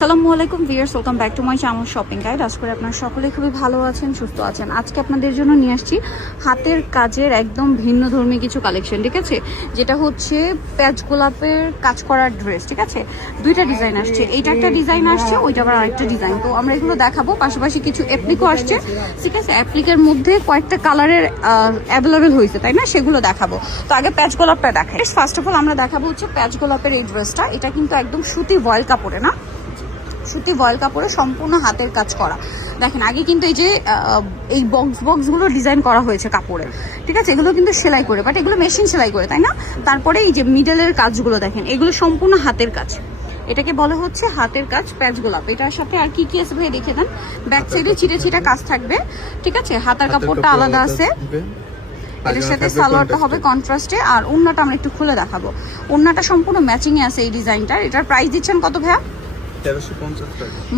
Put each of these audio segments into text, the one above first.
আসসালামু আলাইকুম viewers, welcome back to my channel shopping guide. আশা করি আপনারা সকলেই খুবই ভালো আছেন, সুস্থ আছেন। আজকে আপনাদের জন্য নিয়ে আসছি হাতের কাজের একদম ভিন্নধর্মী কিছু কালেকশন, ঠিক আছে? যেটা হচ্ছে প্যাচ গোলাপের কাজ করার ড্রেস, ঠিক আছে? দুইটা ডিজাইন আসছে, এইটা একটা ডিজাইন আসছে, ওইটা আবার আরেকটা ডিজাইন। তো আমরা এগুলো দেখাবো, পাশাপাশি কিছু অ্যাপ্লিকও আসছে, ঠিক আছে? অ্যাপ্লিকের মধ্যে কয়েকটা কালারের অ্যাভেলেবেল হয়েছে, তাই না? সেগুলো দেখাবো। তো আগে প্যাচ গোলাপটা দেখাই। ফার্স্ট অফ অল আমরা দেখাবো হচ্ছে প্যাচ গোলাপের এই ড্রেসটা। এটা কিন্তু একদম সুতি ভয়েল কাপড়ে, না সুতি ভয়েল কাপড়ে সম্পূর্ণ হাতের কাজ করা। দেখেন আগে কিন্তু এই যে এই বক্সগুলো ডিজাইন করা হয়েছে কাপড়ে, ঠিক আছে? এগুলো কিন্তু সেলাই করে, বাট এগুলো মেশিন সেলাই করে, তাই না? তারপরে এই যে মিডলের কাজগুলো দেখেন, এগুলো সম্পূর্ণ হাতের কাজ। এটাকে বলা হচ্ছে হাতের কাজ প্যাচ গোলাপ। এটার সাথে আর কি কি আছে ভাই দেখে দেন। ব্যাক সাইডে ছিটে ছিটে কাজ থাকবে, ঠিক আছে? হাতার কাপড়টা আলাদা আছে, এর সাথে সালোয়ারটা হবে কন্ট্রাস্টে। আর ওড়নাটা আমরা একটু খুলে দেখাবো। ওড়নাটা সম্পূর্ণ ম্যাচিং এ আছে এই ডিজাইনটার। এটার প্রাইস দিচ্ছেন কত ভাইয়া?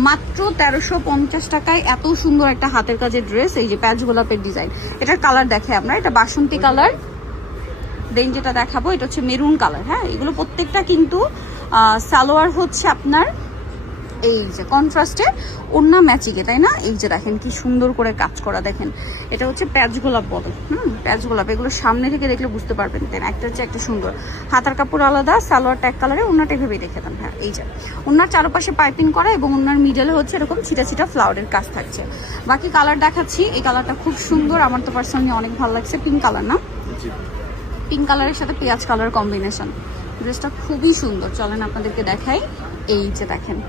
মাত্র 1350 টাকায় এত সুন্দর একটা হাতের কাজের ড্রেস। এই যে প্যাচ গোলাপের ডিজাইন, এটার কালার দেখে আমরা, এটা বাসন্তী কালার। দেন যেটা দেখাবো এটা হচ্ছে মেরুন কালার। হ্যাঁ, এগুলো প্রত্যেকটা কিন্তু সালোয়ার হচ্ছে আপনার এই যে কন্ট্রাস্টে, ওড়না ম্যাচিংয়ে, তাই না? এই যে দেখেন কি সুন্দর করে কাজ করা, দেখেন এটা হচ্ছে প্যাচ গোলাপ বলে। প্যাচ গোলাপ, এগুলো সামনে থেকে দেখলে বুঝতে পারবেন। দেন একটা হচ্ছে একটা সুন্দর হাতার কাপড় আলাদা, সালোয়ার ট্যাগ কালারে, ওড়নাটা এভাবেই দেখে দেন। হ্যাঁ, এই যে ওড়নার চারপাশে পাইপিং করা এবং ওড়নার মিডলে হচ্ছে এরকম ছিটা ছিটা ফ্লাওয়ারের কাজ থাকছে। বাকি কালার দেখাচ্ছি। এই কালারটা খুব সুন্দর, আমার তো পার্সোনালি অনেক ভালো লাগছে। পিঙ্ক কালার, না? পিঙ্ক কালারের সাথে পেঁয়াজ কালার কম্বিনেশন। ড্রেসটা খুবই সুন্দর, চলেন আপনাদেরকে দেখাই। এই যে দেখেন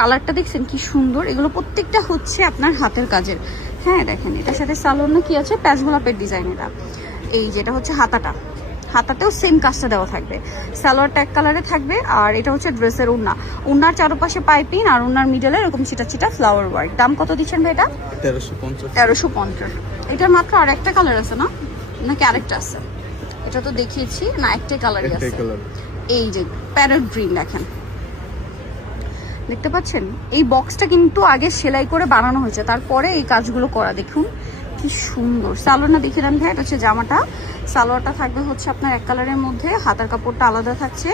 কালারটা দেখছেন কি সুন্দর। এগুলো প্রত্যেকটা হচ্ছে আপনার হাতের কাজের। হ্যাঁ দেখেন এটার সাথে সালোয়ার না কি আছে, প্যাচ গোলাপের ডিজাইন। এটা এই যেটা হচ্ছে হাতাটা, হাতাতেও সেম কাজটা দেওয়া থাকবে, সালোয়ার ট্যাগ কালারে থাকবে। আর এটা হচ্ছে ড্রেসের ওড়না, ওড়নার চারপাশে পাইপিং আর ওড়নার মিডলে এরকম ছিটা ছিটা ফ্লাওয়ার ওয়ার্ক। দাম কত দিচ্ছেন ভাই এটা? 1350। এটার মাত্র আর একটা কালার আছে, না নাকি আরেকটা আছে? এটা তো দেখিয়েছি না, একটাই কালারই আছে। এই যে প্যারট গ্রিন, দেখেন দেখতে পাচ্ছেন? এই বক্সটা কিন্তু আগে সেলাই করে বানানো হয়েছে, তারপরে এই কাজগুলো করা। দেখুন কি সুন্দর। সালোয়ারটা দেখে দেন ভাই, এটা হচ্ছে জামাটা। সালোয়ারটা থাকবে হচ্ছে আপনার এক কালারের মধ্যে, হাতার কাপড়টা আলাদা থাকছে।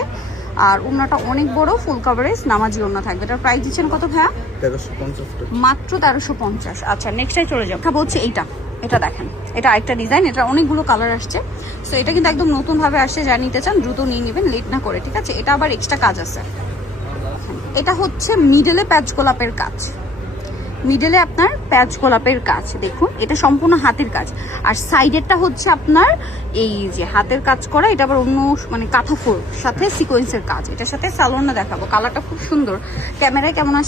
আর ওড়নাটা অনেক বড়, ফুল কভারেজ নামাজি ওড়না থাকবে। এটার প্রাইস দিচ্ছেন কত ভাইয়া? 1350। মাত্র 1350। আচ্ছা নেক্সটটাই চলে যাও। খাবো হচ্ছে এইটা। এটা দেখেন, এটা আরেকটা ডিজাইন, এটা অনেকগুলো কালার আসছে। সো এটা কিন্তু একদম নতুন ভাবে আসছে, যা নিতে চান দ্রুত নিয়ে নেবেন, লেট না করে, ঠিক আছে? এটা আবার এক্সট্রা কাজ আছে। এটা হচ্ছে মিডলে প্যাচ গোলাপের কাজ, মিডলে আপনার প্যাচ গোলাপের কাজ। দেখুন এটা সম্পূর্ণ হাতের কাজ। আর সাইডেরটা হচ্ছে আপনার এই যে হাতের কাজ করা, এটা আবার অন্য মানে কাঁথা ফুল সাথে সিকোয়েন্সের কাজ। এটার সাথে সালোয়ার না দেখাবো, কালারটা খুব সুন্দর। ক্যামেরায় কেমন আসছে